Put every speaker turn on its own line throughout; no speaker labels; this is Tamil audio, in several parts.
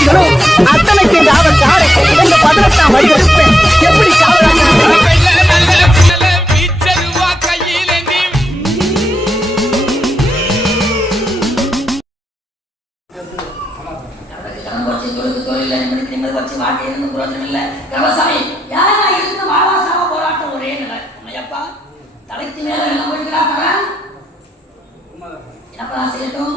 விதிகளும் அத்தனைக்கு காவல் காரை இந்த பதினெட்டாம் வழி எடுப்பேன் எப்படி காவலாக
அவருக்கு கடன் போச்சு தொழிலுக்கு தொழில் செய்யட்டும்?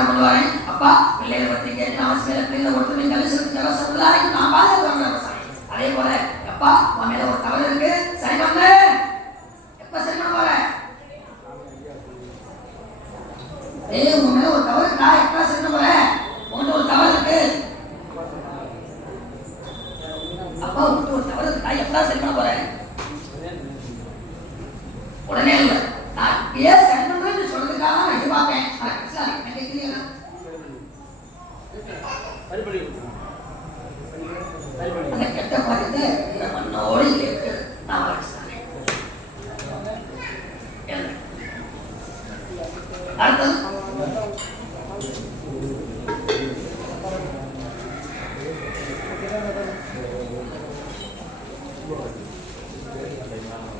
கடன் பண்ணுவாரு அப்பா பிள்ளைகளை பற்றி கேட்டு அவசியம் இல்லை பிள்ளைகளை ஒற்றுமை கலிசத்துக்கு தவசம் உள்ளாரையும் நான் பாதுகாக்கிறேன் அதே போல அப்பா உன் மேல ஒரு தவறு இருக்கு. சரி பண்ணு. எப்ப சரி பண்ண போற? ஏய் உன் மேல ஒரு தவறு இருக்கா? எப்ப சரி பண்ண போற? உன்கிட்ட ஒரு தவறு இருக்கு. அப்பா உன்கிட்ட ஒரு தவறு இருக்கா? எப்படா சரி பண்ண போற? உடனே இல்லை நான் ஏன் சரி பண்றேன்னு சொல்றதுக்காக நான் எதிர்பார்ப்பேன் ஆனா கடைசியா அது என்ன கேட்கலையா அந்த கெட்ட பழக்கத்தை இந்த மண்ணோடு இருக்கு நான் வளர்ச்சித்தானே அடுத்தது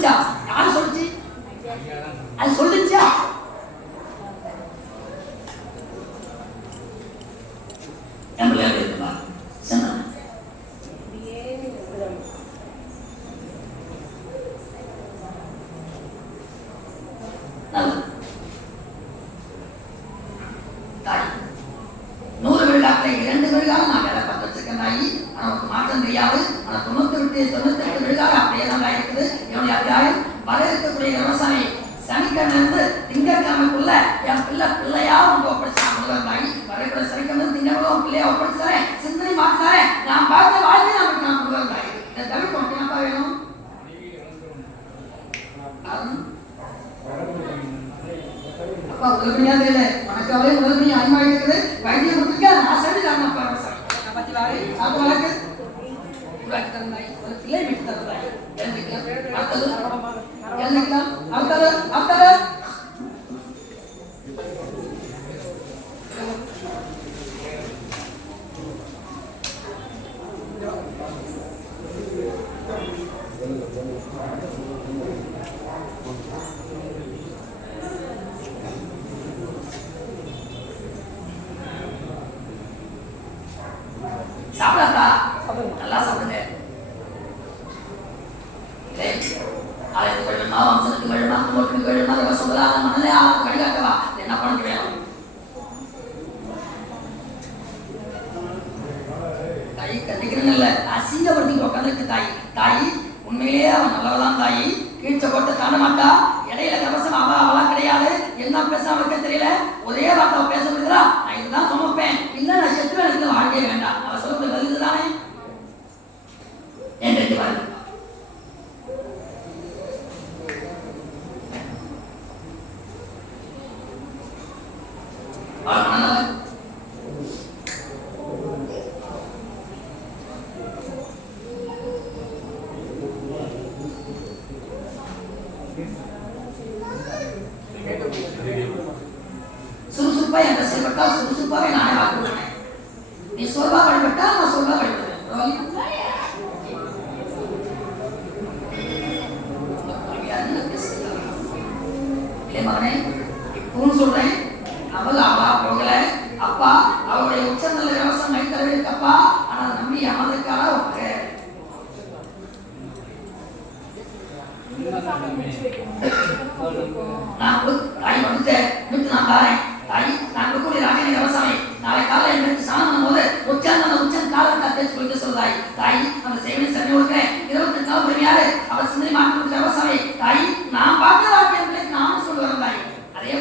சொல்லிச்சா? யார் சொல்லுச்சு? அது சொல்லுச்சா? நூறு விழுக்காட்டில் இரண்டு விழுக்காடு நான் வேலை பார்த்து வச்சிருக்கேன் தாயி. ஆனால் உனக்கு மாற்றம் தெரியாது. ஆனால் தொண்ணூத்தி விட்டு தொண்ணூத்தி எட்டு அப்படியே தான் தாய் இருக்குது வர இருக்கக்கூடிய விவசாயி சனிக்கிழமை வந்து திங்கட்கிழமைக்குள்ள என் பிள்ளை பிள்ளையா உங்க ஒப்படைச்சா முதல்வர் தாய் வரக்கூடிய சனிக்கிழமை இருந்து திங்கட்கிழமை பிள்ளையா ஒப்படைச்சாரே சிந்தனை மாற்றி நான் பார்த்த வாழ்க்கை நான் நான் முதல்வர் தாய். இதை தவிர உனக்கு என்னப்பா வேணும்? அப்பா உதவியா தெரியல. உனக்கு உதவி அதிகமாக இருக்குது வைத்தியம் கொடுத்துருக்க நான் சரி நான் அப்பா. பத்தி வாரு. சாப்பிட வழக்கு உருவாக்கி தந்தாய் ஒரு பிள்ளை மீட்டு தந்தாய் எழுந்துக்கலாம் அடுத்தது எழுந்துக்கலாம் அடுத்தது ஆலயத்துக்கு வேணுமா வம்சத்துக்கு வேணுமா குடும்பத்துக்கு வேணுமா விவசாயம் அந்த மணலே என்ன பண்ண வேணும் தாய் கண்டிக்கிறேன்ல அசிங்கப்படுத்தி உட்காந்துருக்கு தாய் தாய் உண்மையிலேயே அவன் நல்லவதான் தாய் கீழ்ச்ச போட்டு தாண்ட மாட்டா இடையில கவசம் அவ அவளாம் கிடையாது என்ன பேச அவளுக்கே தெரியல? ஒரே வார்த்தை பேச முடியுதா நான் இதுதான் சமைப்பேன் இல்ல நான் செத்து எனக்கு வாழ்க்கை வேண்டாம். அவ சொல்றது பதில் தானே என்று வருது 你说吧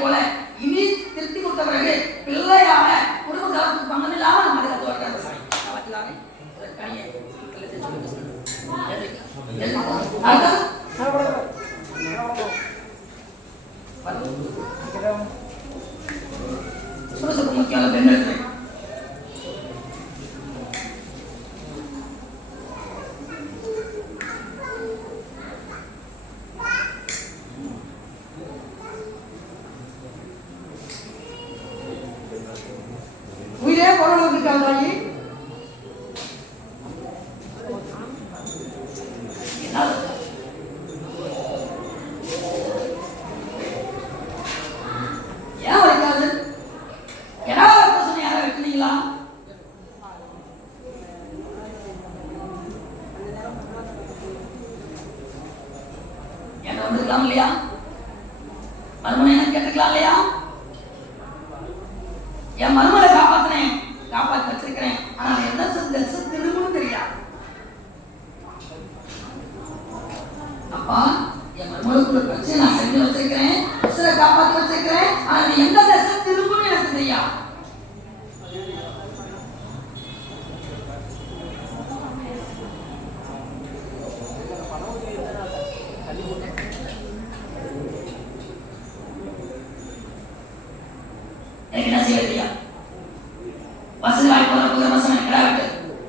போல இனி திருத்தி கொடுத்த பிறகு பிள்ளையாக குடும்ப காலத்துக்கு பங்கம் இல்லாமல் நம்ம கத்து வருகிற அவசாமி பார்க்கலாமே கனியை கழுத்தை சொல்லி எதுக்கு? எதுக்கு? அதான். சுறுசுறுப்பு முக்கியம் அல்ல பெண்களுக்கு வந்திருக்கலாம் இல்லையா மறுமணம் என்ன கேட்டுக்கலாம் இல்லையா என் மருமலை காப்பாத்தினேன் வசதி வாய்ப்பு வர கிடாவிட்டு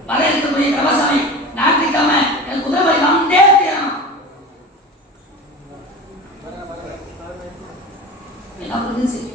வர இருக்கக்கூடிய பிரபசனை ஞாயிற்றுக்கிழமை எனக்கு குதிரை வந்தே தீரணும் என்ன பண்ணுது சரி